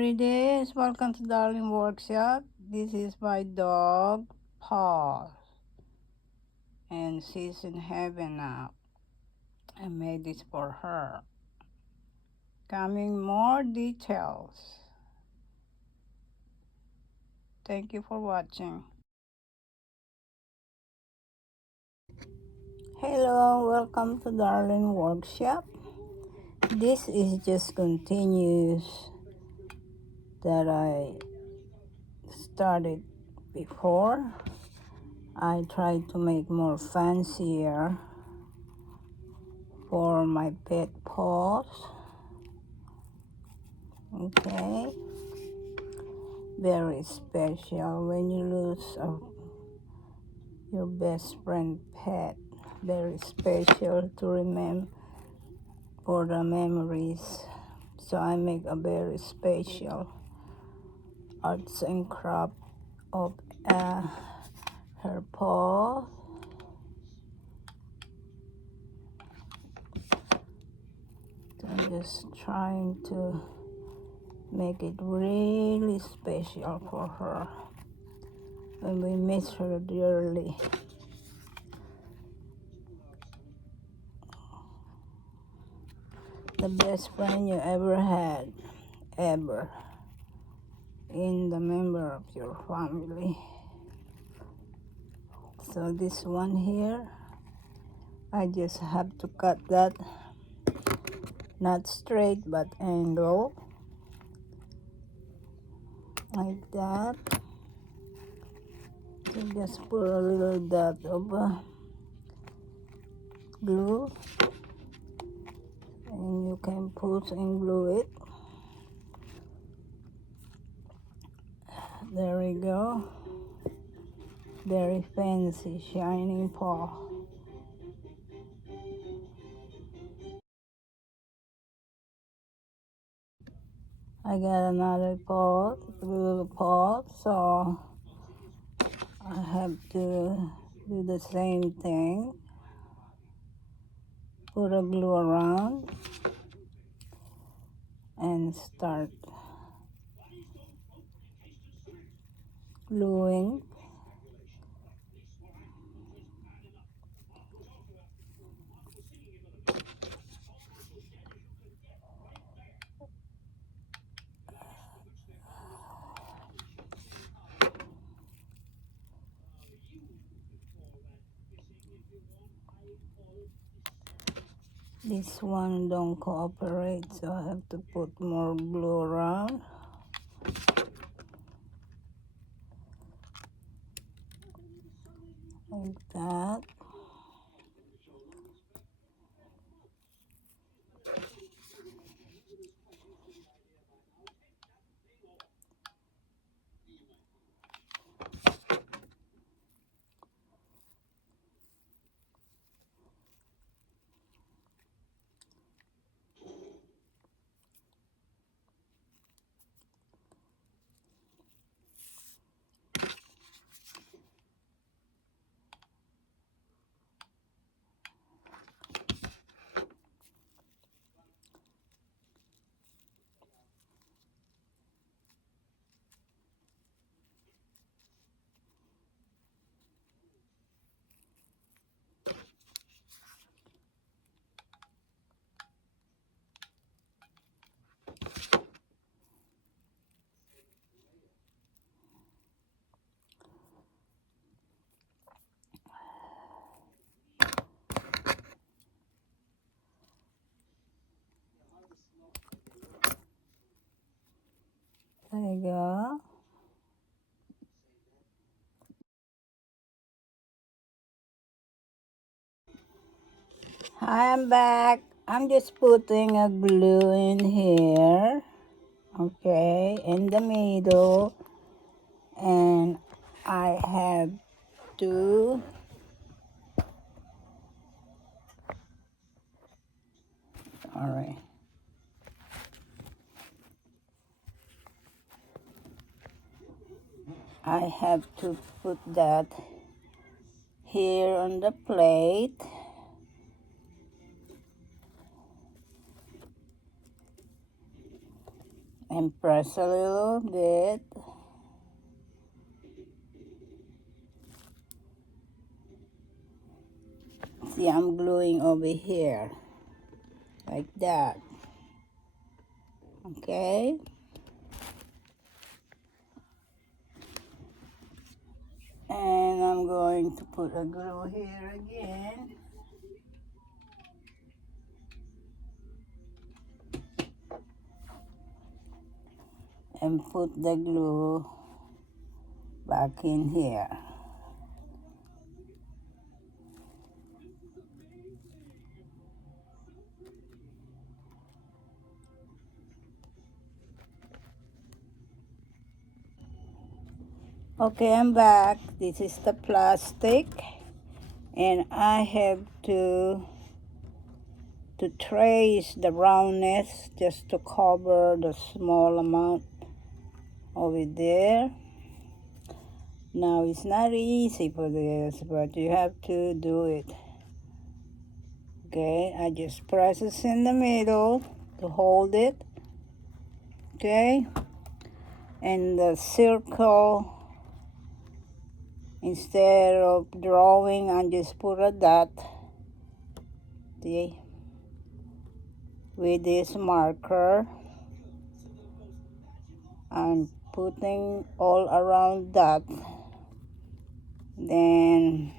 read this? Welcome to Darling Workshop. This is my dog, Paw, and she's in heaven now. I made this for her. Coming more details. Thank you for watching. Hello, welcome to Darling Workshop. This is just continuous that I started before. I tried to make more fancier for my pet paws. Okay, very special when you lose your best friend pet. Very special to remember for the memories. So I make a very special arts and craft of her paw. I'm just trying to make it really special for her when we miss her dearly. The best friend you ever had, ever, in the member of your family. So this one here, I just have to cut that, not straight but angle, like that. So just put a little dot of glue, and you can put and glue it. There we go. Very fancy, shining paw. I got another paw, little paw, so I have to do the same thing. Put a glue around and start gluing. This one don't cooperate, so I have to put more glue around. Like that. There you go. Hi, I'm back. I'm just putting a glue in here, okay, in the middle, and I have to I have to put that here on the plate. And press a little bit. See, I'm gluing over here, like that. Okay? And I'm going to put a glue here again. And put the glue back in here. Okay, I'm back. This is the plastic, and I have to trace the roundness just to cover the small amount over there. Now, it's not easy for this, but you have to do it. Okay, I just press it in the middle to hold it. Okay, and the circle, instead of drawing, I just put a dot. See, with this marker, I'm putting all around that. Then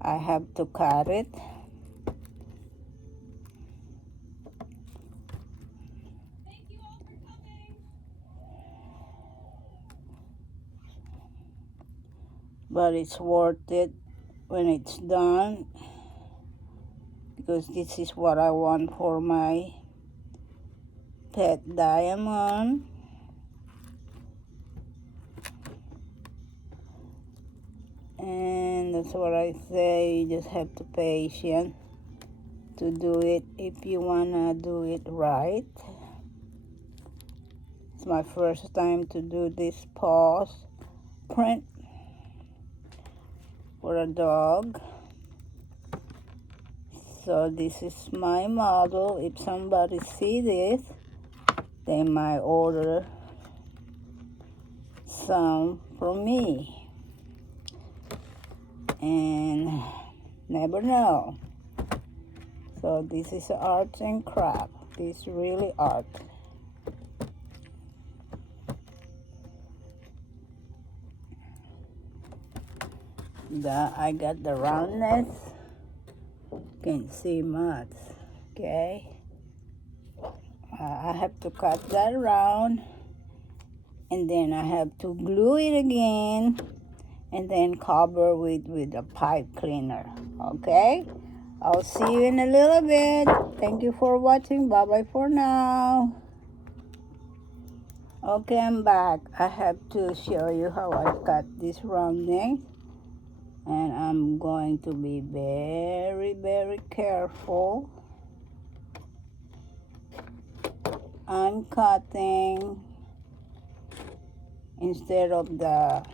I have to cut it. But it's worth it when it's done, because this is what I want for my pet diamond. And that's what I say, you just have to be patient to do it if you wanna do it right. It's my first time to do this paws print for a dog. So this is my model. If somebody see this, they might order some from me. And never know. So this is art and craft. This is really art. I got the roundness. Can't see much. Okay. I have to cut that round, and then I have to glue it again, and then cover with a pipe cleaner. Okay. I'll see you in a little bit. Thank you for watching. Bye bye for now. Okay, I'm back. I have to show you how I cut this rounding. And I'm going to be very, very careful. I'm cutting instead of the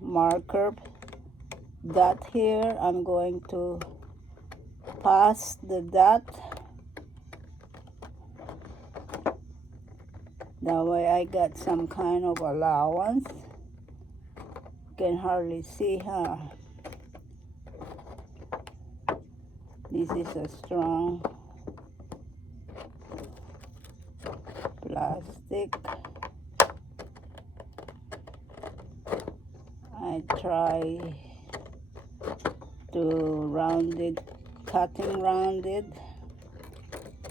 marker dot here. I'm going to pass the dot. That way I got some kind of allowance. Can hardly see, huh? This is a strong plastic. I try to round it, cutting rounded.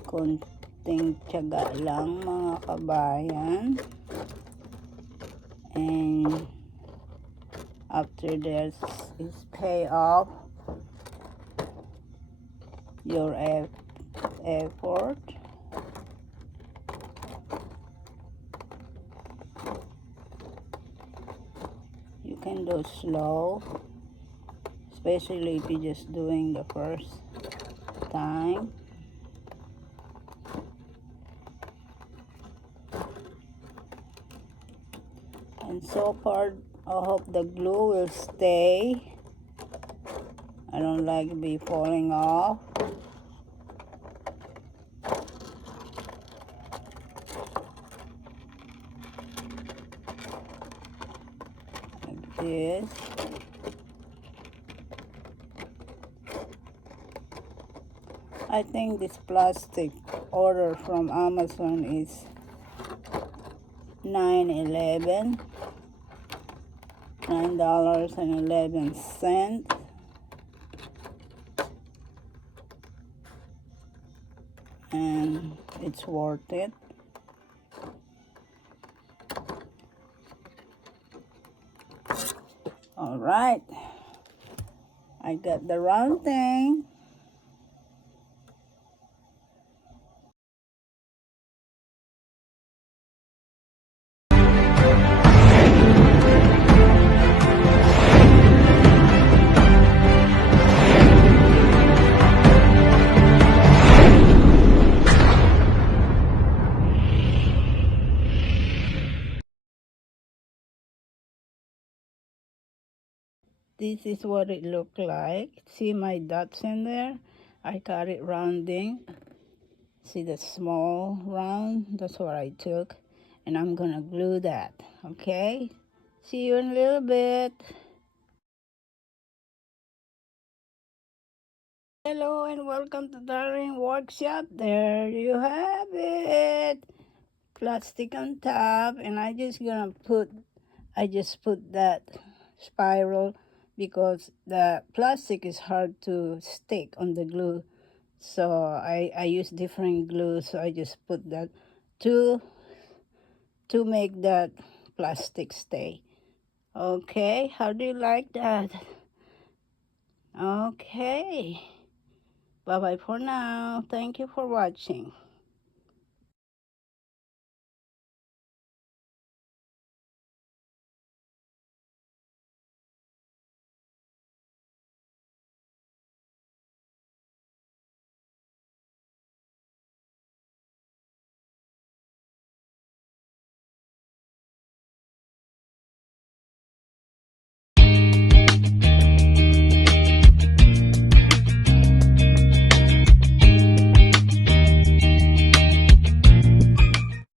Konting tiyaga lang, mga kabayan. And after this is pay off your effort. You can do slow, especially if you're just doing the first time. And so far, I hope the glue will stay. I don't like it be falling off. this. I think this plastic order from Amazon is $9.11. $9.11, and it's worth it. All right, I got the round thing. This is what it looked like. See my dots in there? I got it rounding. See the small round? That's what I took. And I'm gonna glue that, okay? See you in a little bit. Hello and welcome to Darling Workshop. There you have it. Plastic on top, and I just put that spiral because the plastic is hard to stick on the glue. So I use different glue, so I just put that to make that plastic stay. Okay, how do you like that? Okay. Bye-bye for now. Thank you for watching.